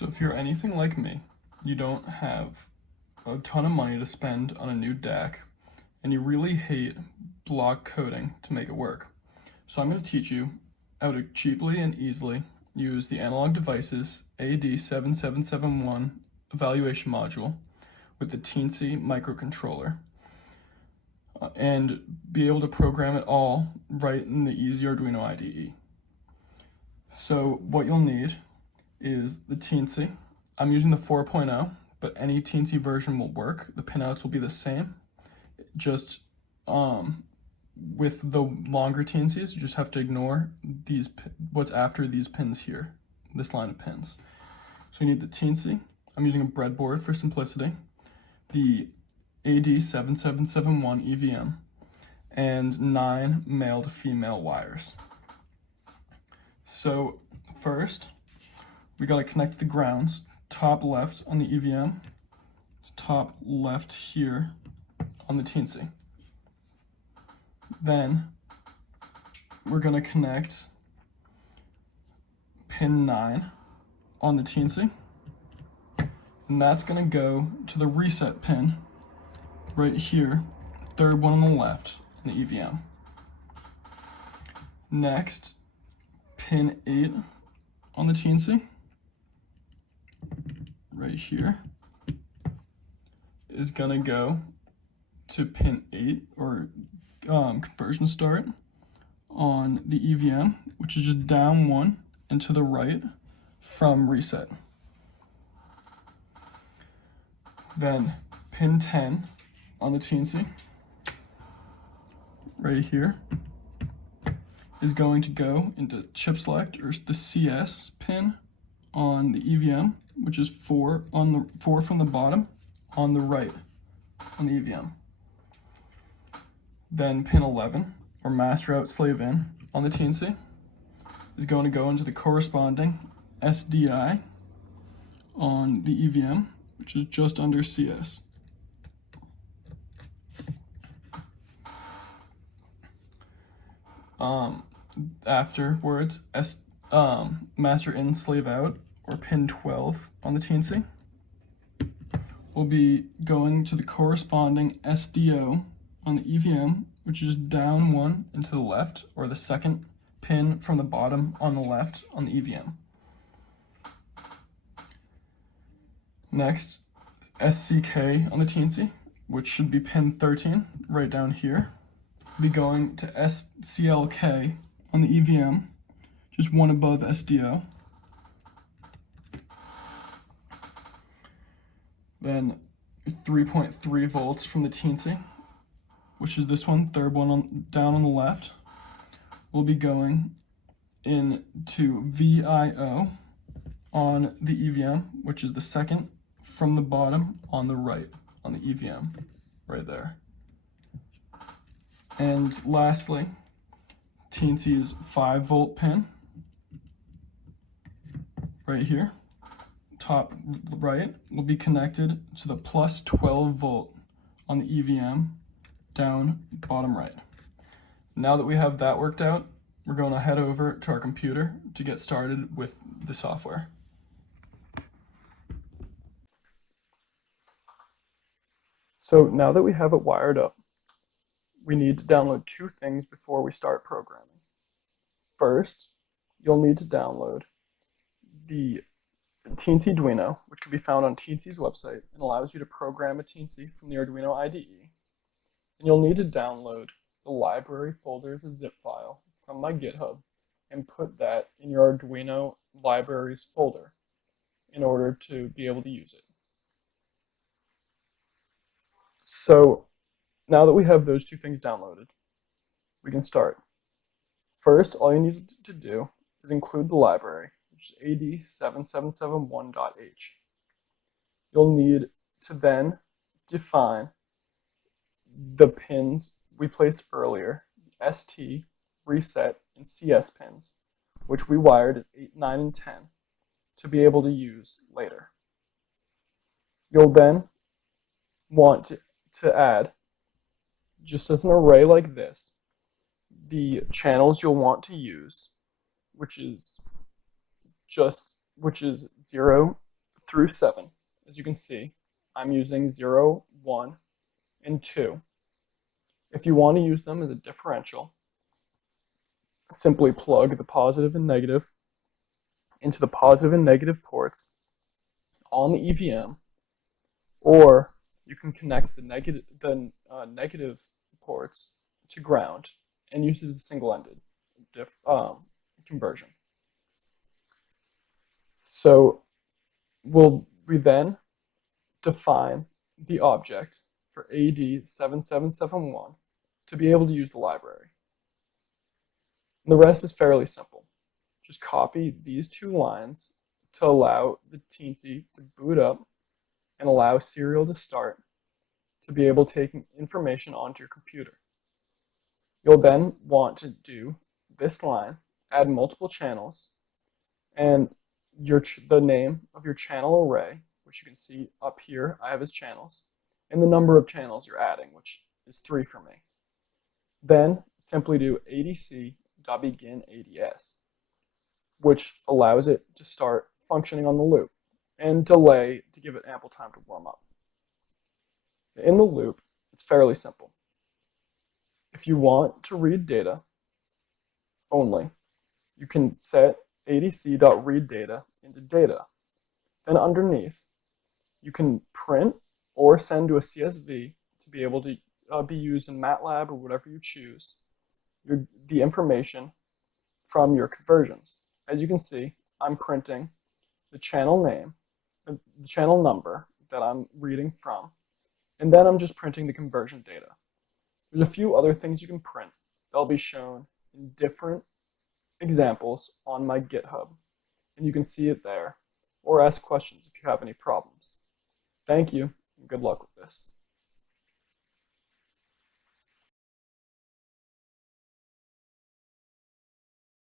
So if you're anything like me, you don't have a ton of money to spend on a new deck, and you really hate block coding to make it work. So I'm going to teach you how to cheaply and easily use the Analog Devices AD7771 evaluation module with the Teensy microcontroller and be able to program it all right in the easy Arduino IDE. So what you'll need is the Teensy. I'm using the 4.0, but any Teensy version will work. The pinouts will be the same. Just with the longer Teensies, you just have to ignore these what's after these pins here, this line of pins. So you need the Teensy. I'm using a breadboard for simplicity, the AD7771 EVM, and 9 male to female wires. So first, we gotta connect the grounds, top left on the EVM, top left here on the Teensy. Then we're gonna connect pin 9 on the Teensy, and that's gonna go to the reset pin right here, third one on the left in the EVM. Next, pin 8 on the Teensy, right here, is gonna go to pin 8 or conversion start on the EVM, which is just down 1 and to the right from reset. Then pin 10 on the Teensy, right here, is going to go into chip select, or the CS pin on the EVM, which is 4 from the bottom on the right on the EVM. Then pin 11, or master out slave in on the Teensy, is going to go into the corresponding SDI on the EVM, which is just under CS. Afterwards, master in slave out, or pin 12 on the Teensy, will be going to the corresponding SDO on the EVM, which is down 1 and to the left, or the second pin from the bottom on the left on the EVM. Next, SCK on the Teensy, which should be pin 13 right down here, will be going to SCLK on the EVM, just one above SDO. Then 3.3 volts from the Teensy, which is this one, third one down on the left, will be going into VIO on the EVM, which is the second from the bottom on the right on the EVM, right there. And lastly, Teensy's 5-volt pin, right here, top right, will be connected to the plus 12 volt on the EVM, down bottom right. Now that we have that worked out, we're going to head over to our computer to get started with the software. So now that we have it wired up, we need to download 2 things before we start programming. First, you'll need to download the Teensy Arduino, which can be found on Teensy's website and allows you to program a Teensy from the Arduino IDE. And you'll need to download the library folder as a zip file from my GitHub and put that in your Arduino libraries folder in order to be able to use it. So now that we have those 2 things downloaded, we can start. First, all you need to do is include the library, which is AD7771.h. You'll need to then define the pins we placed earlier, the ST, reset, and CS pins, which we wired at 8, 9, and 10 to be able to use later. You'll then want to add, just as an array like this, the channels you'll want to use, which is 0 through 7. As you can see, I'm using 0, 1, and 2. If you want to use them as a differential, simply plug the positive and negative into the positive and negative ports on the EVM, or you can connect the negative ports to ground and use it as a single-ended conversion. So we then define the object for AD7771 to be able to use the library. And the rest is fairly simple. Just copy these 2 lines to allow the Teensy to boot up and allow serial to start to be able to take information onto your computer. You'll then want to do this line, add multiple channels, and the name of your channel array, which you can see up here, I have as channels, and the number of channels you're adding, which is 3 for me. Then simply do adc.begin ads, which allows it to start functioning on the loop, and delay to give it ample time to warm up. In the loop, it's fairly simple. If you want to read data only, you can set adc.readData into data. Then underneath, you can print or send to a CSV to be able to be used in MATLAB or whatever you choose, the information from your conversions. As you can see, I'm printing the channel name, the channel number that I'm reading from, and then I'm just printing the conversion data. There's a few other things you can print that'll be shown in different examples on my GitHub, and you can see it there, or ask questions if you have any problems. Thank you, and good luck with this.